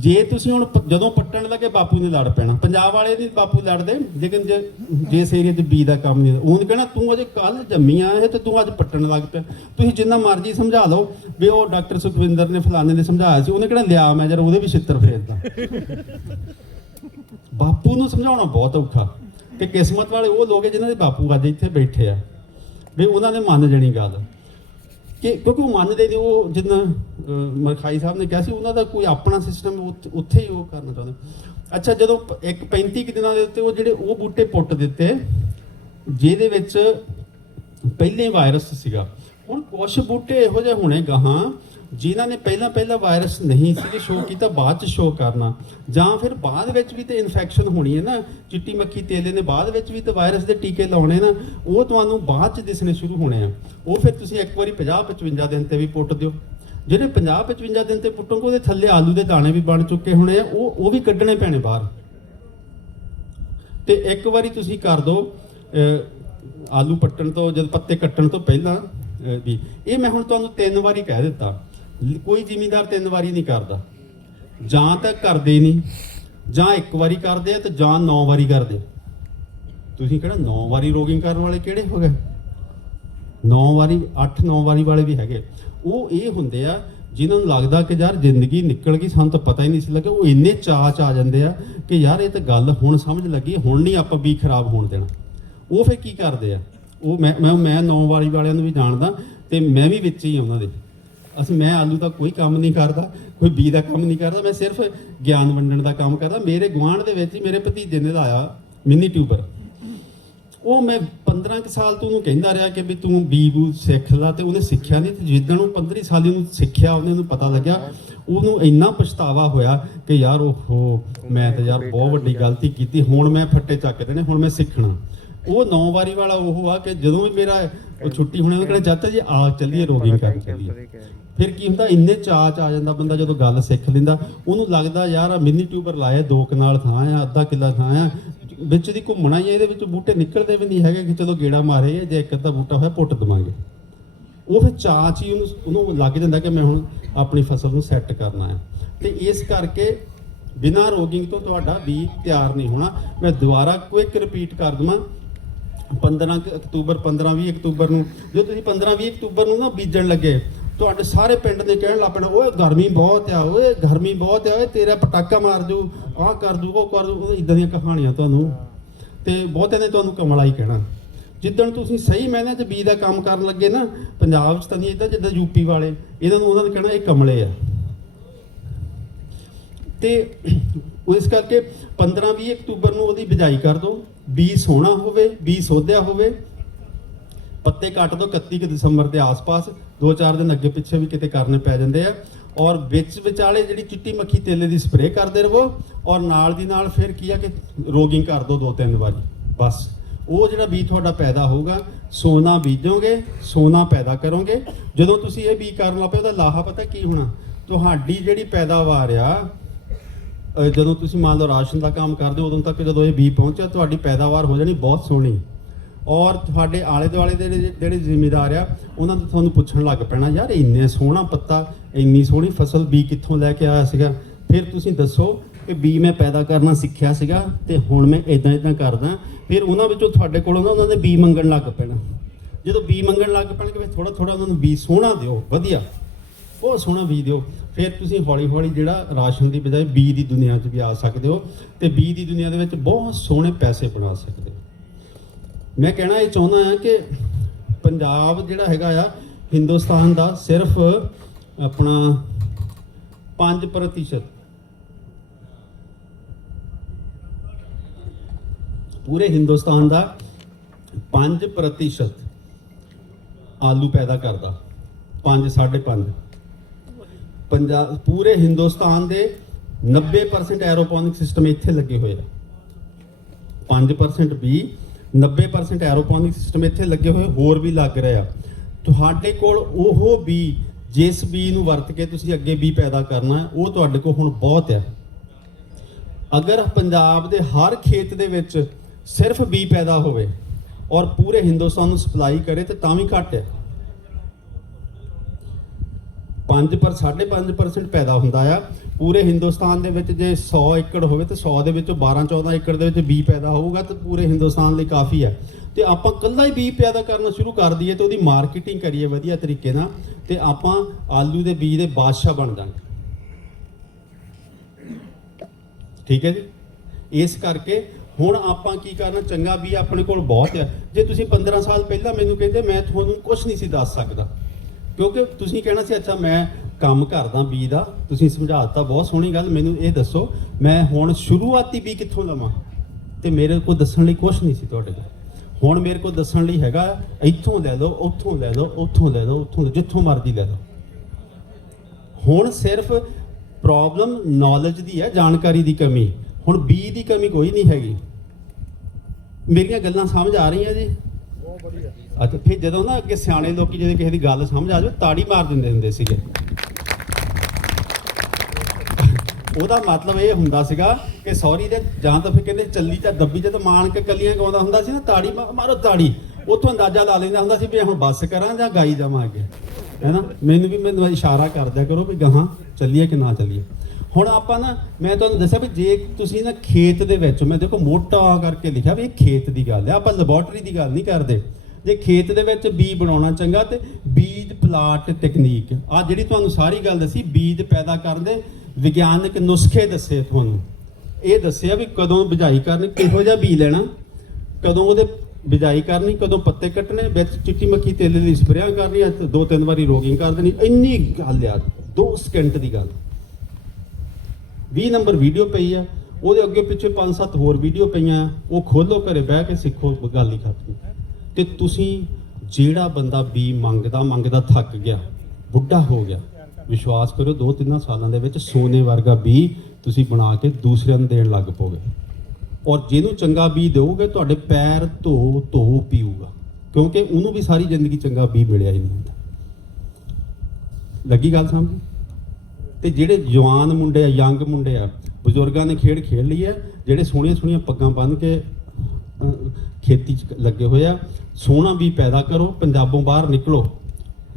ਜੇ ਤੁਸੀਂ ਹੁਣ ਜਦੋਂ ਪੱਟਣ ਲੱਗੇ, ਬਾਪੂ ਨੇ ਲੜ ਪੈਣਾ। ਪੰਜਾਬ ਵਾਲੇ ਨਹੀਂ ਬਾਪੂ ਲੜਦੇ, ਲੇਕਿਨ ਜੇ ਜਿਸ ਇਸ ਏਰੀਏ 'ਚ ਬੀ ਦਾ ਕੰਮ ਨਹੀਂ ਉਹਨੇ ਕਹਿਣਾ, ਤੂੰ ਅਜੇ ਕੱਲ ਜੰਮੀ ਆ, ਇਹ ਤੇ ਤੂੰ ਅੱਜ ਪੱਟਣ ਲੱਗ ਪਿਆ। ਤੁਸੀਂ ਜਿੰਨਾ ਮਰਜ਼ੀ ਸਮਝਾ ਲਓ, ਵੀ ਉਹ ਡਾਕਟਰ ਸੁਖਵਿੰਦਰ ਨੇ, ਫਲਾਣੇ ਨੇ ਸਮਝਾਇਆ ਸੀ, ਉਹਨੇ ਕਹਿਣਾ ਲਿਆ ਮੈਂ ਜਰ ਉਹਦੇ ਵੀ ਛਿੱਤਰ ਫੇਰਦਾ ਬਾਪੂ ਨੂੰ ਸਮਝਾਉਣਾ ਬਹੁਤ ਔਖਾ। ਤੇ ਕਿਸਮਤ ਵਾਲੇ ਉਹ ਲੋਕ ਹੈ ਜਿਨ੍ਹਾਂ ਦੇ ਬਾਪੂ ਅੱਜ ਇੱਥੇ ਬੈਠੇ ਆ। ਵੀ ਉਹਨਾਂ ਨੇ ਮੰਨ ਜਣੀ ਗੱਲ। ਕਿ ਕਿਉਂਕਿ ਉਹ ਮੰਨਦੇ ਨੇ ਉਹ ਜਿੰਨਾ ਮਰਖਾਈ ਸਾਹਿਬ ਨੇ ਕਿਹਾ ਸੀ, ਉਹਨਾਂ ਦਾ ਕੋਈ ਆਪਣਾ ਸਿਸਟਮ ਉੱਥੇ ਹੀ ਉਹ ਕਰਨਾ ਚਾਹੁੰਦੇ ਅੱਛਾ, ਜਦੋਂ ਇੱਕ 35 ਕੁ ਦਿਨਾਂ ਦੇ ਉੱਤੇ ਉਹ ਜਿਹੜੇ ਉਹ ਬੂਟੇ ਪੁੱਟ ਦਿੱਤੇ, ਜਿਹਦੇ ਵਿੱਚ ਪਹਿਲੇ ਵਾਇਰਸ ਸੀਗਾ। ਹੁਣ ਕੁਝ ਬੂਟੇ ਇਹੋ ਜਿਹੇ ਹੋਣੇ ਗਾਹਾਂ ਜਿਨ੍ਹਾਂ ਨੇ ਪਹਿਲਾਂ ਪਹਿਲਾਂ ਵਾਇਰਸ ਨਹੀਂ ਸੀ ਸ਼ੋਅ ਕੀਤਾ, ਬਾਅਦ ਚ ਸ਼ੋਅ ਕਰਨਾ। ਜਾਂ ਫਿਰ ਬਾਅਦ ਵਿੱਚ ਵੀ ਤੇ ਇਨਫੈਕਸ਼ਨ ਹੋਣੀ ਹੈ ਨਾ, ਚਿੱਟੀ ਮੱਖੀ ਤੇਲੇ ਨੇ ਬਾਅਦ ਵਿੱਚ ਵੀ ਤੇ ਵਾਇਰਸ ਦੇ ਟੀਕੇ ਲਾਉਣੇ ਨਾ, ਉਹ ਤੁਹਾਨੂੰ ਬਾਅਦ ਚ ਦਿਸਣੇ ਸ਼ੁਰੂ ਹੋਣੇ ਆ। ਉਹ ਫਿਰ ਤੁਸੀਂ ਇੱਕ ਵਾਰੀ 50 55 ਦਿਨ ਤੇ ਵੀ ਪੁੱਟ ਦਿਓ। ਜਿਹੜੇ 50 55 ਦਿਨ ਤੇ ਪੁੱਟੋਗੇ, ਉਹਦੇ ਥੱਲੇ ਆਲੂ ਦੇ ਦਾਣੇ ਵੀ ਬਣ ਚੁੱਕੇ ਹੋਣੇ ਆ, ਉਹ ਉਹ ਵੀ ਕੱਢਣੇ ਪੈਣੇ ਬਾਹਰ। ਤੇ ਇੱਕ ਵਾਰੀ ਤੁਸੀਂ ਕਰ ਦਿਓ ਆਲੂ ਪੱਟਣ ਤੋਂ, ਜਦ ਪੱਤੇ ਕੱਟਣ ਤੋਂ ਪਹਿਲਾਂ ਵੀ। ਇਹ ਮੈਂ ਹੁਣ ਤੁਹਾਨੂੰ ਤਿੰਨ ਵਾਰੀ ਕਹਿ ਦਿੱਤਾ। ਕੋਈ ਜ਼ਿਮੀਂਦਾਰ ਤਿੰਨ ਵਾਰੀ ਨਹੀਂ ਕਰਦਾ। ਜਾਂ ਤਾਂ ਕਰਦੇ ਹੀ ਨਹੀਂ, ਜਾਂ ਇੱਕ ਵਾਰੀ ਕਰਦੇ ਆ ਤੇ ਜਾਂ ਨੌ ਵਾਰੀ ਕਰਦੇ ਤੁਸੀਂ ਕਿਹੜਾ ਨੌ ਵਾਰੀ ਰੋਗਿੰਗ ਕਰਨ ਵਾਲੇ ਕਿਹੜੇ ਹੋ ਗਏ? ਨੌ ਵਾਰੀ 8 9 ਵਾਰੀ ਵਾਲੇ ਵੀ ਹੈਗੇ ਉਹ ਇਹ ਹੁੰਦੇ ਆ, ਜਿਨ੍ਹਾਂ ਨੂੰ ਲੱਗਦਾ ਕਿ ਯਾਰ ਜ਼ਿੰਦਗੀ ਨਿਕਲ ਗਈ, ਸਾਨੂੰ ਤਾਂ ਪਤਾ ਹੀ ਨਹੀਂ ਸੀ ਲੱਗਾ ਉਹ ਇੰਨੇ ਚਾਅ ਚ ਆ ਜਾਂਦੇ ਆ ਕਿ ਯਾਰ ਇਹ ਤਾਂ ਗੱਲ ਹੁਣ ਸਮਝ ਲੱਗੀ, ਹੁਣ ਨਹੀਂ ਆਪਾਂ ਵੀ ਖਰਾਬ ਹੋਣ ਦੇਣਾ। ਉਹ ਫੇਰ ਕੀ ਕਰਦੇ ਆ? ਉਹ ਮੈਂ ਮੈਂ ਮੈਂ ਨੌ ਵਾਲੀ ਵਾਲਿਆਂ ਨੂੰ ਵੀ ਜਾਣਦਾ ਤੇ ਮੈਂ ਵੀ ਵਿੱਚ ਹੀ ਉਹਨਾਂ ਦੇ ਅਸੀਂ ਮੈਂ ਆਲੂ ਦਾ ਕੋਈ ਕੰਮ ਨਹੀਂ ਕਰਦਾ, ਕੋਈ ਬੀ ਦਾ ਕੰਮ ਨਹੀਂ ਕਰਦਾ, ਮੈਂ ਸਿਰਫ ਗਿਆਨ ਵੰਡਣ ਦਾ ਕੰਮ ਕਰਦਾ। ਮੇਰੇ ਗੁਆਂਢ ਦੇ ਵਿੱਚ ਹੀ ਮੇਰੇ ਭਤੀਜੇ ਨੇ ਲਾਇਆ ਮਿੰਨੀ ਟਿਊਬਰ। ਉਹ ਮੈਂ 15 ਕੁ ਸਾਲ ਤੋਂ ਉਹਨੂੰ ਕਹਿੰਦਾ ਰਿਹਾ ਕਿ ਵੀ ਤੂੰ ਬੀ ਬੂ ਸਿੱਖ ਲਾ ਤੇ ਉਹਨੇ ਸਿੱਖਿਆ ਨਹੀਂ ਤੇ ਜਿੱਦਣ ਉਹ 15 ਸਾਲੀ ਨੂੰ ਸਿੱਖਿਆ, ਉਹਨੇ ਨੂੰ ਪਤਾ ਲੱਗਿਆ, ਉਹਨੂੰ ਇੰਨਾ ਪਛਤਾਵਾ ਹੋਇਆ ਕਿ ਯਾਰ ਓਹੋ, ਮੈਂ ਤਾਂ ਯਾਰ ਬਹੁਤ ਵੱਡੀ ਗਲਤੀ ਕੀਤੀ, ਹੁਣ ਮੈਂ ਫੱਟੇ ਚੱਕ ਦੇਣੇ, ਹੁਣ ਮੈਂ ਸਿੱਖਣਾ। ਉਹ ਨੌ ਵਾਰੀ ਵਾਲਾ ਉਹ ਆ ਕਿ ਜਦੋਂ ਵੀ ਮੇਰਾ ਉਹ ਛੁੱਟੀ ਹੋਣੀ ਉਹ ਕਹਿਣਾ, ਚਾਚਾ ਜੀ ਆ ਚੱਲੀਏ ਰੋਗਿੰਗ ਕਰਨ ਚੱਲੀਏ। ਫਿਰ ਕੀ ਹੁੰਦਾ, ਇੰਨੇ ਚਾਅ ਆ ਜਾਂਦਾ ਬੰਦਾ ਜਦੋਂ ਗੱਲ ਸਿੱਖ ਲੈਂਦਾ, ਉਹਨੂੰ ਲੱਗਦਾ, ਯਾਰ, ਆ ਮਿੰਨੀ ਟਿਊਬਰ ਲਾਏ ਦੋ ਕਨਾਲ ਥਾਂ ਆ, ਅੱਧਾ ਕਿੱਲਾ ਥਾਂ ਆ, ਵਿੱਚ ਦੀ ਘੁੰਮਣਾ ਹੀ ਇਹਦੇ ਵਿੱਚ ਬੂਟੇ ਨਿਕਲਦੇ ਵੀ ਨਹੀਂ ਹੈਗੇ ਕਿ ਚਲੋ ਗੇੜਾ ਮਾਰੇ, ਜੇ ਇੱਕ ਅੱਧਾ ਬੂਟਾ ਹੋਇਆ, ਪੁੱਟ ਦਵਾਂਗੇ। ਉਹ ਫਿਰ ਚਾਅ ਚ ਹੀ ਉਹਨੂੰ ਉਹਨੂੰ ਲੱਗ ਜਾਂਦਾ ਕਿ ਮੈਂ ਹੁਣ ਆਪਣੀ ਫਸਲ ਨੂੰ ਸੈੱਟ ਕਰਨਾ ਹੈ ਤੇ ਇਸ ਕਰਕੇ ਬਿਨਾਂ ਰੋਗਿੰਗ ਤੋਂ ਤੁਹਾਡਾ ਬੀਜ ਤਿਆਰ ਨਹੀਂ ਹੋਣਾ। ਮੈਂ ਦੁਬਾਰਾ ਕੁਇਕ ਰਿਪੀਟ ਕਰ ਦਵਾਂ 15 ਅਕਤੂਬਰ 15 20 ਅਕਤੂਬਰ ਨੂੰ। ਜੇ ਤੁਸੀਂ 15 20 ਅਕਤੂਬਰ ਨੂੰ ਨਾ ਬੀਜਣ ਲੱਗੇ, ਤੁਹਾਡੇ ਸਾਰੇ ਪਿੰਡ ਦੇ ਕਹਿਣ ਲੱਗ ਪੈਣਾ, ਓਏ, ਗਰਮੀ ਬਹੁਤ ਆ, ਓਏ, ਗਰਮੀ ਬਹੁਤ ਆ, ਓਏ, ਤੇਰਾ ਪਟਾਕਾ ਮਾਰ ਜੂ ਆਹ ਕਰ ਦੂ ਉਹ ਕਰ ਦੂ ਇਦਾਂ ਦੀਆਂ ਕਹਾਣੀਆਂ ਤੁਹਾਨੂੰ ਤੇ ਬਹੁਤਿਆਂ ਨੇ ਤੁਹਾਨੂੰ ਕਮਲਾ ਹੀ ਕਹਿਣਾ। ਜਿੱਦਣ ਤੁਸੀਂ ਸਹੀ ਮੈਨੇ ਚ ਬੀ ਦਾ ਕੰਮ ਕਰਨ ਲੱਗੇ ਨਾ, ਪੰਜਾਬ ਚ ਤਾਂ ਨਹੀਂ ਇਦਾਂ ਜਿੱਦਾਂ ਯੂਪੀ ਵਾਲੇ, ਇਹਨਾਂ ਨੂੰ ਉਹਨਾਂ ਨੇ ਕਹਿਣਾ ਇਹ ਕਮਲੇ ਆ। ਤੇ ਇਸ ਕਰਕੇ 15 20 ਅਕਤੂਬਰ ਨੂੰ ਉਹਦੀ ਬਿਜਾਈ ਕਰ ਦਿਓ। ਬੀ ਸੋਹਣਾ ਹੋਵੇ, ਬੀ ਸੋਧਿਆ ਹੋਵੇ, ਪੱਤੇ ਕੱਟ ਦੋ 31 ਕੁ ਦਸੰਬਰ ਦੇ ਆਸ-ਪਾਸ 2-4 ਦਿਨ ਅੱਗੇ ਪਿੱਛੇ ਵੀ ਕਿਤੇ ਕਰਨੇ ਪੈ ਜਾਂਦੇ ਆ। ਔਰ ਵਿੱਚ ਵਿਚਾਲੇ ਜਿਹੜੀ ਚਿੱਟੀ ਮੱਖੀ ਤੇਲੇ ਦੀ ਸਪਰੇਅ ਕਰਦੇ ਰਹੋ ਔਰ ਨਾਲ ਦੀ ਨਾਲ ਫਿਰ ਕੀ ਆ ਕਿ ਰੋਗਿੰਗ ਕਰ ਦੋ ਦੋ ਤਿੰਨ ਵਾਰੀ, ਬਸ। ਉਹ ਜਿਹੜਾ ਬੀਜ ਤੁਹਾਡਾ ਪੈਦਾ ਹੋਊਗਾ, ਸੋਨਾ ਬੀਜੋਗੇ, ਸੋਨਾ ਪੈਦਾ ਕਰੋਗੇ। ਜਦੋਂ ਤੁਸੀਂ ਇਹ ਬੀਜ ਕਰਨ ਲੱਪੇ ਉਹਦਾ ਲਾਹਾ ਪਤਾ ਕੀ ਹੋਣਾ? ਤੁਹਾਡੀ ਜਿਹੜੀ ਪੈਦਾਵਾਰ ਆ ਜਦੋਂ ਤੁਸੀਂ ਮੰਨ ਲਓ ਰਾਸ਼ਨ ਦਾ ਕੰਮ ਕਰਦੇ ਹੋ, ਉਦੋਂ ਤੱਕ ਜਦੋਂ ਇਹ ਬੀ ਪਹੁੰਚਿਆ, ਤੁਹਾਡੀ ਪੈਦਾਵਾਰ ਹੋ ਜਾਣੀ ਬਹੁਤ ਸੋਹਣੀ। ਔਰ ਤੁਹਾਡੇ ਆਲੇ ਦੁਆਲੇ ਦੇ ਜਿਹੜੇ ਜ਼ਿੰਮੇਦਾਰ ਆ, ਉਹਨਾਂ ਤੋਂ ਤੁਹਾਨੂੰ ਪੁੱਛਣ ਲੱਗ ਪੈਣਾ, ਯਾਰ, ਇੰਨੇ ਸੋਹਣਾ ਪੱਤਾ, ਇੰਨੀ ਸੋਹਣੀ ਫਸਲ ਬੀ ਕਿੱਥੋਂ ਲੈ ਕੇ ਆਇਆ ਸੀਗਾ? ਫਿਰ ਤੁਸੀਂ ਦੱਸੋ ਕਿ ਬੀ ਮੈਂ ਪੈਦਾ ਕਰਨਾ ਸਿੱਖਿਆ ਸੀਗਾ ਤੇ ਹੁਣ ਮੈਂ ਇਦਾਂ ਇਦਾਂ ਕਰਦਾ। ਫਿਰ ਉਹਨਾਂ ਵਿੱਚੋਂ ਤੁਹਾਡੇ ਕੋਲੋਂ ਨਾ ਉਹਨਾਂ ਨੇ ਬੀ ਮੰਗਣ ਲੱਗ ਪੈਣਾ। ਜਦੋਂ ਬੀ ਮੰਗਣ ਲੱਗ ਪੈਣਗੇ, ਫਿਰ ਥੋੜਾ ਥੋੜਾ ਉਹਨਾਂ ਨੂੰ ਬੀ ਸੋਹਣਾ ਦਿਓ, ਵਧੀਆ। ਬਹੁਤ ਸੋਹਣਾ ਬੀਜ ਦਿਓ। ਫਿਰ ਤੁਸੀਂ ਹੌਲੀ ਹੌਲੀ ਜਿਹੜਾ ਰਾਸ਼ਨ ਦੀ ਬਜਾਏ ਬੀ ਦੀ ਦੁਨੀਆ 'ਚ ਵੀ ਆ ਸਕਦੇ ਹੋ ਤੇ ਬੀ ਦੀ ਦੁਨੀਆ ਦੇ ਵਿੱਚ ਬਹੁਤ ਸੋਹਣੇ ਪੈਸੇ ਬਣਾ ਸਕਦੇ ਹੋ। ਮੈਂ ਕਹਿਣਾ ਇਹ ਚਾਹੁੰਦਾ ਹਾਂ ਕਿ ਪੰਜਾਬ ਜਿਹੜਾ ਹੈਗਾ ਆ, ਹਿੰਦੁਸਤਾਨ ਦਾ ਸਿਰਫ ਆਪਣਾ 5% ਪੂਰੇ ਹਿੰਦੁਸਤਾਨ ਦਾ 5% ਆਲੂ ਪੈਦਾ ਕਰਦਾ। 5 5.5 ਪੰਜਾਬ, ਪੂਰੇ ਹਿੰਦੁਸਤਾਨ ਦੇ 90% ਐਰੋਪੋਨਿਕ ਸਿਸਟਮ ਇੱਥੇ ਲੱਗੇ ਹੋਏ ਆ। 5% ਵੀ 90% ਐਰੋਪੋਨਿਕ ਸਿਸਟਮ ਇੱਥੇ ਲੱਗੇ ਹੋਏ, ਹੋਰ ਵੀ ਲੱਗ ਰਹੇ ਆ। ਤੁਹਾਡੇ ਕੋਲ ਉਹ ਵੀ, ਜਿਸ ਬੀ ਨੂੰ ਵਰਤ ਕੇ ਤੁਸੀਂ ਅੱਗੇ ਵੀ ਪੈਦਾ ਕਰਨਾ ਉਹ ਤੁਹਾਡੇ ਕੋਲ ਹੁਣ ਬਹੁਤ ਹੈ ਅਗਰ ਪੰਜਾਬ ਦੇ ਹਰ ਖੇਤ ਦੇ ਵਿੱਚ ਸਿਰਫ ਬੀ ਪੈਦਾ ਹੋਵੇ ਔਰ ਪੂਰੇ ਹਿੰਦੁਸਤਾਨ ਨੂੰ ਸਪਲਾਈ ਕਰੇ, ਤੇ ਤਾਂ ਵੀ ਘੱਟ ਹੈ 5 ਪਰ 5.5% ਪੈਦਾ ਹੁੰਦਾ ਆ। ਪੂਰੇ ਹਿੰਦੁਸਤਾਨ ਦੇ ਵਿੱਚ ਜੇ 100 ਏਕੜ ਹੋਵੇ ਤੇ 100 ਦੇ ਵਿੱਚੋਂ 12 14 ਏਕੜ ਦੇ ਵਿੱਚ ਬੀ ਪੈਦਾ ਹੋਊਗਾ ਤੇ ਪੂਰੇ ਹਿੰਦੁਸਤਾਨ ਲਈ ਕਾਫੀ ਆ। ਤੇ ਆਪਾਂ ਕੱਲਾ ਹੀ ਬੀ ਪੈਦਾ ਕਰਨਾ ਸ਼ੁਰੂ ਕਰ ਦਈਏ ਤੇ ਉਹਦੀ ਮਾਰਕੀਟਿੰਗ ਕਰੀਏ ਵਧੀਆ ਤਰੀਕੇ ਨਾਲ ਤੇ ਆਪਾਂ ਆਲੂ ਦੇ ਬੀਜ ਦੇ ਬਾਦਸ਼ਾਹ ਬਣ ਜਾਵਾਂਗੇ ਠੀਕ ਹੈ ਜੀ? ਇਸ ਕਰਕੇ ਹੁਣ ਆਪਾਂ ਕੀ ਕਰਨਾ, ਚੰਗਾ ਵੀ ਆਪਣੇ ਕੋਲ ਬਹੁਤ ਹੈ ਜੇ ਤੁਸੀਂ 15 ਸਾਲ ਪਹਿਲਾਂ ਮੈਨੂੰ ਕਹਿੰਦੇ, ਮੈਂ ਤੁਹਾਨੂੰ ਕੁਝ ਨਹੀਂ ਸੀ ਦੱਸ ਸਕਦਾ। ਕਿਉਂਕਿ ਤੁਸੀਂ ਕਹਿਣਾ ਸੀ, ਅੱਛਾ, ਮੈਂ ਕੰਮ ਕਰਦਾ ਬੀ ਦਾ, ਤੁਸੀਂ ਸਮਝਾ ਸਮਝਾਤਾ ਬਹੁਤ ਸੋਹਣੀ ਗੱਲ, ਮੈਨੂੰ ਇਹ ਦੱਸੋ, ਮੈਂ ਹੁਣ ਸ਼ੁਰੂਆਤੀ ਬੀ ਕਿੱਥੋਂ ਲਵਾਂ? ਤੇ ਮੇਰੇ ਕੋਲ ਦੱਸਣ ਲਈ ਕੁਝ ਨਹੀਂ ਸੀ ਤੁਹਾਡੇ ਕੋਲ। ਹੁਣ ਮੇਰੇ ਕੋਲ ਦੱਸਣ ਲਈ ਹੈਗਾ, ਇੱਥੋਂ ਲੈ ਲਓ, ਉੱਥੋਂ ਲੈ ਲਓ, ਉੱਥੋਂ ਲੈ ਲਓ, ਉੱਥੋਂ ਜਿੱਥੋਂ ਮਰਜ਼ੀ ਲੈ ਲਓ। ਹੁਣ ਸਿਰਫ ਪ੍ਰੋਬਲਮ ਨੌਲੇਜ ਦੀ ਹੈ, ਜਾਣਕਾਰੀ ਦੀ ਕਮੀ। ਹੁਣ ਬੀ ਦੀ ਕਮੀ ਕੋਈ ਨਹੀਂ ਹੈਗੀ। ਮੇਰੀਆਂ ਗੱਲਾਂ ਸਮਝ ਆ ਰਹੀਆਂ ਜੀ? ਅੱਛਾ, ਫਿਰ ਜਦੋਂ ਨਾ ਅੱਗੇ ਸਿਆਣੇ ਲੋਕੀ ਜਦੋਂ ਕਿਸੇ ਦੀ ਗੱਲ ਸਮਝ ਆ ਜਾਵੇ, ਤਾੜੀ ਮਾਰ ਦਿੰਦੇ ਹੁੰਦੇ ਸੀਗੇ। ਉਹਦਾ ਮਤਲਬ ਇਹ ਹੁੰਦਾ ਸੀਗਾ ਕਿ ਸੌਰੀ ਦੇ, ਜਾਂ ਤਾਂ ਫਿਰ ਕਹਿੰਦੇ ਚੱਲੀ ਜਾਂ ਦੱਬੀ, ਜਦੋਂ ਮਾਣ ਕੇ ਕੱਲੀਆਂ ਗਾਉਂਦਾ ਹੁੰਦਾ ਸੀ ਨਾ, ਤਾੜੀ ਮਾਰੋ ਤਾੜੀ। ਉੱਥੋਂ ਅੰਦਾਜ਼ਾ ਲਾ ਲੈਂਦਾ ਹੁੰਦਾ ਸੀ ਵੀ ਹੁਣ ਬੱਸ ਕਰਾਂ ਜਾਂ ਗਾਈ ਜਾਵਾਂ ਅੱਗੇ। ਹੈਨਾ? ਮੈਨੂੰ ਵੀ, ਮੈਨੂੰ ਇਸ਼ਾਰਾ ਕਰਦਿਆ ਕਰੋ ਵੀ ਗਾਹਾਂ ਚੱਲੀਏ ਕਿ ਨਾ ਚੱਲੀਏ। ਹੁਣ ਆਪਾਂ ਨਾ, ਮੈਂ ਤੁਹਾਨੂੰ ਦੱਸਿਆ ਵੀ ਜੇ ਤੁਸੀਂ ਨਾ ਖੇਤ ਦੇ ਵਿੱਚ, ਮੈਂ ਦੇਖੋ ਮੋਟਾ ਕਰਕੇ ਲਿਖਿਆ ਵੀ ਇਹ ਖੇਤ ਦੀ ਗੱਲ ਹੈ, ਆਪਾਂ ਲੈਬੋਰਟਰੀ ਦੀ ਗੱਲ ਨਹੀਂ ਕਰਦੇ। ਜੇ ਖੇਤ ਦੇ ਵਿੱਚ ਬੀਜ ਬਣਾਉਣਾ ਚੰਗਾ ਤੇ ਬੀਜ ਪਲਾਟ ਤਕਨੀਕ ਆ ਜਿਹੜੀ ਤੁਹਾਨੂੰ ਸਾਰੀ ਗੱਲ ਦੱਸੀ, ਬੀਜ ਪੈਦਾ ਕਰਨ ਦੇ ਵਿਗਿਆਨਕ ਨੁਸਖੇ ਦੱਸੇ ਤੁਹਾਨੂੰ। ਇਹ ਦੱਸਿਆ ਵੀ ਕਦੋਂ ਬਿਜਾਈ ਕਰਨੀ, ਕਿਹੋ ਜਿਹਾ ਬੀ ਲੈਣਾ, ਕਦੋਂ ਉਹਦੇ ਬਿਜਾਈ ਕਰਨੀ, ਕਦੋਂ ਪੱਤੇ ਕੱਟਣੇ, ਵਿੱਚ ਚਿੱਟੀ ਮੱਖੀ ਤੇਲੇ ਦੀ ਸਪਰੇਅ ਕਰਨੀ, ਦੋ ਤਿੰਨ ਵਾਰੀ ਰੋਗਿੰਗ ਕਰ ਦੇਣੀ, ਇੰਨੀ ਗੱਲ ਆ 2 ਸਕਿੰਟ ਦੀ ਗੱਲ। 20 ਨੰਬਰ ਵੀਡੀਓ ਪਈ ਆ, ਉਹਦੇ ਅੱਗੇ ਪਿੱਛੇ 5-7 ਹੋਰ ਵੀਡੀਓ ਪਈਆਂ ਉਹ ਖੋਲੋ ਘਰੇ, ਬਹਿ ਕੇ ਸਿੱਖੋ, ਗੱਲ ਹੀ ਖਤਮ। ਤੇ ਤੁਸੀਂ ਜਿਹੜਾ ਬੰਦਾ ਬੀ ਮੰਗਦਾ ਮੰਗਦਾ ਥੱਕ ਗਿਆ, ਬੁੱਢਾ ਹੋ ਗਿਆ, ਵਿਸ਼ਵਾਸ ਕਰੋ ਦੋ ਤਿੰਨਾਂ ਸਾਲਾਂ ਦੇ ਵਿੱਚ ਸੋਨੇ ਵਰਗਾ ਬੀ ਤੁਸੀਂ ਬਣਾ ਕੇ ਦੂਸਰਿਆਂ ਨੂੰ ਦੇਣ ਲੱਗ ਪੋਗੇ। ਔਰ ਜਿਹਨੂੰ ਚੰਗਾ ਬੀ ਦਿਓਗੇ, ਤੁਹਾਡੇ ਪੈਰ ਧੋ ਧੋ, ਪੀਊਗਾ। ਕਿਉਂਕਿ ਉਹਨੂੰ ਵੀ ਸਾਰੀ ਜ਼ਿੰਦਗੀ ਚੰਗਾ ਬੀ ਮਿਲਿਆ ਹੀ ਨਹੀਂ ਹੁੰਦਾ। ਲੱਗੀ ਗੱਲ ਸਮਝ? ਤੇ ਜਿਹੜੇ ਜਵਾਨ ਮੁੰਡੇ ਆ, ਯੰਗ ਮੁੰਡੇ ਆ, ਬਜ਼ੁਰਗਾਂ ਨੇ ਖੇਡ ਖੇਡ ਲਈ ਹੈ ਜਿਹੜੇ ਸੋਹਣੀਆਂ ਸੋਹਣੀਆਂ ਪੱਗਾਂ ਬੰਨ੍ਹ ਕੇ ਖੇਤੀ 'ਚ ਲੱਗੇ ਹੋਏ ਆ, ਸੋਹਣਾ ਵੀ ਪੈਦਾ ਕਰੋ, ਪੰਜਾਬੋਂ ਬਾਹਰ ਨਿਕਲੋ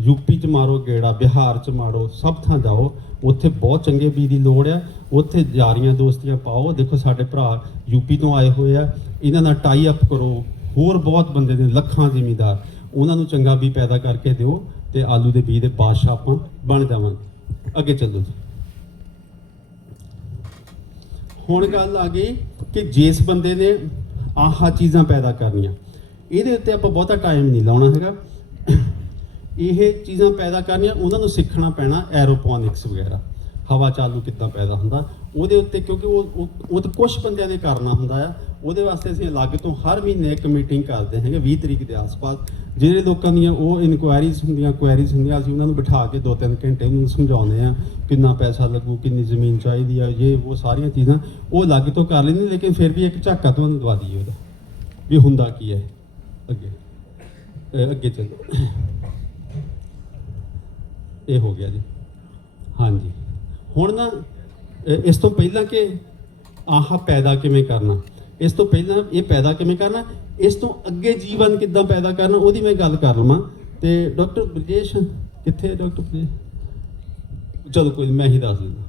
ਯੂਪੀ 'ਚ ਮਾਰੋ ਗੇੜਾ, ਬਿਹਾਰ 'ਚ ਮਾਰੋ, ਸਭ ਥਾਂ ਜਾਓ, ਉੱਥੇ ਬਹੁਤ ਚੰਗੇ ਬੀ ਦੀ ਲੋੜ ਆ, ਉੱਥੇ ਯਾਰੀਆਂ ਦੋਸਤੀਆਂ ਪਾਓ, ਦੇਖੋ ਸਾਡੇ ਭਰਾ ਯੂਪੀ ਤੋਂ ਆਏ ਹੋਏ ਆ, ਇਹਨਾਂ ਨਾਲ ਟਾਈ ਅਪ ਕਰੋ, ਹੋਰ ਬਹੁਤ ਬੰਦੇ ਨੇ, ਲੱਖਾਂ ਜ਼ਿਮੀਦਾਰ, ਉਹਨਾਂ ਨੂੰ ਚੰਗਾ ਬੀ ਪੈਦਾ ਕਰਕੇ ਦਿਓ, ਤੇ ਆਲੂ ਦੇ ਬੀ ਦੇ ਬਾਦਸ਼ਾਹ ਆਪਾਂ ਬਣ ਜਾਵਾਂਗੇ। ਅੱਗੇ ਚੱਲੋ ਜੀ। ਹੁਣ ਗੱਲ ਆ ਗਈ ਕਿ ਜਿਸ ਬੰਦੇ ਨੇ ਆਹ ਚੀਜ਼ਾਂ ਪੈਦਾ ਕਰਨੀਆਂ, ਇਹਦੇ ਉੱਤੇ ਆਪਾਂ ਬਹੁਤਾ ਟਾਈਮ ਨਹੀਂ ਲਾਉਣਾ ਹੈਗਾ। ਇਹ ਚੀਜ਼ਾਂ ਪੈਦਾ ਕਰਨੀਆਂ, ਉਹਨਾਂ ਨੂੰ ਸਿੱਖਣਾ ਪੈਣਾ ਐਰੋਪੋਨਿਕਸ ਵਗੈਰਾ। ਹਵਾ ਚਾਲੂ ਕਿੱਦਾਂ ਪੈਦਾ ਹੁੰਦਾ, ਉਹਦੇ ਉੱਤੇ ਕਿਉਂਕਿ ਉਹ, ਉਹ- ਉਹ ਤਾਂ ਕੁਝ ਬੰਦਿਆਂ ਨੇ ਕਰਨਾ ਹੁੰਦਾ ਆ। ਉਹਦੇ ਵਾਸਤੇ ਅਸੀਂ ਅਲੱਗ ਤੋਂ ਹਰ ਮਹੀਨੇ ਇੱਕ ਮੀਟਿੰਗ ਕਰਦੇ ਹੈਗੇ 20 ਤਰੀਕ ਦੇ ਆਸ-ਪਾਸ। ਜਿਹੜੇ ਲੋਕਾਂ ਦੀਆਂ ਉਹ ਇਨਕੁਆਇਰੀਜ਼ ਹੁੰਦੀਆਂ ਕੁਐਰੀਜ਼ ਹੁੰਦੀਆਂ, ਅਸੀਂ ਉਹਨਾਂ ਨੂੰ ਬਿਠਾ ਕੇ 2-3 ਘੰਟੇ ਉਹਨਾਂ ਨੂੰ ਸਮਝਾਉਂਦੇ ਆ ਕਿੰਨਾ ਪੈਸਾ ਲੱਗੂ, ਕਿੰਨੀ ਜ਼ਮੀਨ ਚਾਹੀਦੀ ਆ ਇਹ ਉਹ ਸਾਰੀਆਂ ਚੀਜ਼ਾਂ ਉਹ ਅਲੱਗ ਤੋਂ ਕਰ ਲੈਂਦੇ, ਲੇਕਿਨ ਫਿਰ ਵੀ ਇੱਕ ਝਾਕਾ ਤੁਹਾਨੂੰ ਦਵਾ ਦਈਏ ਉਹਦਾ ਵੀ ਹੁੰਦਾ ਕੀ ਹੈ। ਅੱਗੇ। ਅੱਗੇ ਚੱਲੋ। ਇਹ ਹੋ ਗਿਆ ਜੀ। ਹਾਂਜੀ। ਹੁਣ ਨਾ ਇਸ ਤੋਂ ਪਹਿਲਾਂ ਕਿ ਆਹ ਪੈਦਾ ਕਿਵੇਂ ਕਰਨਾ? ਇਸ ਤੋਂ ਪਹਿਲਾਂ ਇਹ ਪੈਦਾ ਕਿਵੇਂ ਕਰਨਾ? ਇਸ ਤੋਂ ਅੱਗੇ ਜੀਵਨ ਕਿੱਦਾਂ ਪੈਦਾ ਕਰਨਾ, ਉਹਦੀ ਮੈਂ ਗੱਲ ਕਰ ਲਵਾਂ। ਤੇ ਡਾਕਟਰ ਬ੍ਰਜੇਸ਼ ਕਿੱਥੇ ਡਾਕਟਰ ਬ੍ਰਜੇਸ਼ ਚਲੋ ਕੋਈ ਮੈਂ ਹੀ ਦੱਸ ਦਿੰਦਾ।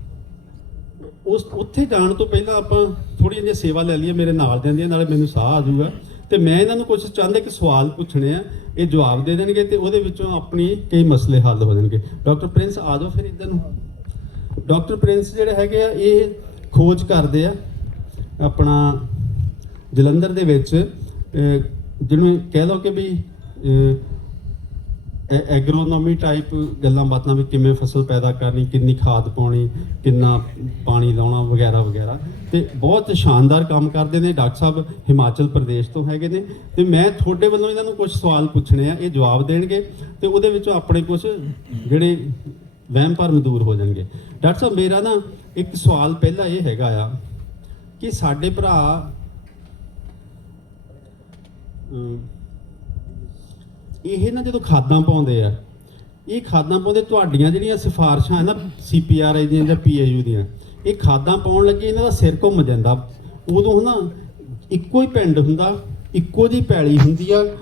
ਉਸ, ਉੱਥੇ ਜਾਣ ਤੋਂ ਪਹਿਲਾਂ ਆਪਾਂ ਥੋੜੀ ਜਿਹੀ ਸੇਵਾ ਲੈ ਲਈਏ, ਮੇਰੇ ਨਾਲ ਦਿਆਂ ਦੀ ਨਾਲੇ ਮੈਨੂੰ ਸਾਹ ਆ ਜਾਊਗਾ। ਤੇ ਮੈਂ ਇਹਨਾਂ ਨੂੰ ਕੁਝ ਚਾਹੁੰਦਾ ਕਿ ਸਵਾਲ ਪੁੱਛਣੇ ਆ, ਇਹ ਜਵਾਬ ਦੇ ਦੇਣਗੇ ਤੇ ਉਹਦੇ ਵਿੱਚੋਂ ਆਪਣੀ ਕਈ ਮਸਲੇ ਹੱਲ ਹੋ ਜਾਣਗੇ। ਡਾਕਟਰ ਪ੍ਰਿੰਸ, ਆ ਜਾਓ ਫਿਰ ਇੱਧਰ ਨੂੰ। ਡਾਕਟਰ ਪ੍ਰਿੰਸ ਜਿਹੜੇ ਹੈਗੇ ਆ, ਇਹ ਖੋਜ ਕਰਦੇ ਆ, ਆਪਣਾ ਜਲੰਧਰ ਦੇ ਵਿੱਚ ਜਿਵੇਂ ਕਹਿ ਲਓ ਕਿ ਵੀ ਐਗਰੋਨੋਮੀ ਟਾਈਪ ਗੱਲਾਂ ਬਾਤਾਂ ਵੀ ਕਿਵੇਂ ਫਸਲ ਪੈਦਾ ਕਰਨੀ, ਕਿੰਨੀ ਖਾਦ ਪਾਉਣੀ, ਕਿੰਨਾ ਪਾਣੀ ਲਾਉਣਾ, ਵਗੈਰਾ ਵਗੈਰਾ। ਤੇ ਬਹੁਤ ਸ਼ਾਨਦਾਰ ਕੰਮ ਕਰਦੇ ਨੇ, ਡਾਕਟਰ ਸਾਹਿਬ ਹਿਮਾਚਲ ਪ੍ਰਦੇਸ਼ ਤੋਂ ਹੈਗੇ ਨੇ। ਤੇ ਮੈਂ ਤੁਹਾਡੇ ਵੱਲੋਂ ਇਹਨਾਂ ਨੂੰ ਕੁਝ ਸਵਾਲ ਪੁੱਛਣੇ ਆ, ਇਹ ਜਵਾਬ ਦੇਣਗੇ ਤੇ ਉਹਦੇ ਵਿੱਚੋਂ ਆਪਣੇ ਕੁਝ ਜਿਹੜੇ ਵਹਿਮ ਭਰਮ ਦੂਰ ਹੋ ਜਾਣਗੇ। ਡਾਕਟਰ ਸਾਹਿਬ, ਮੇਰਾ ਨਾ ਇੱਕ ਸਵਾਲ ਪਹਿਲਾ ਇਹ ਹੈਗਾ ਆ ਕਿ ਸਾਡੇ ਭਰਾ ਇਹ ਨਾ ਜਦੋਂ ਖਾਦਾਂ ਪਾਉਂਦੇ ਆ, ਇਹ ਖਾਦਾਂ ਪਾਉਂਦੇ ਤੁਹਾਡੀਆਂ ਜਿਹੜੀਆਂ ਸਿਫਾਰਸ਼ਾਂ ਹੈ ਨਾ ਸੀਪੀਆਰਆਈ ਦੀਆਂ ਜਾਂ ਪੀਏਯੂ ਦੀਆਂ, ਇਹ ਖਾਦਾਂ ਪਾਉਣ ਲੱਗੇ ਇਹਨਾਂ ਦਾ ਸਿਰ ਘੁੰਮ ਜਾਂਦਾ। ਉਦੋਂ ਨਾ ਇੱਕੋ ਹੀ ਪਿੰਡ ਹੁੰਦਾ, ਇੱਕੋ ਜਿਹੀ ਪੈਲੀ ਹੁੰਦੀ ਆ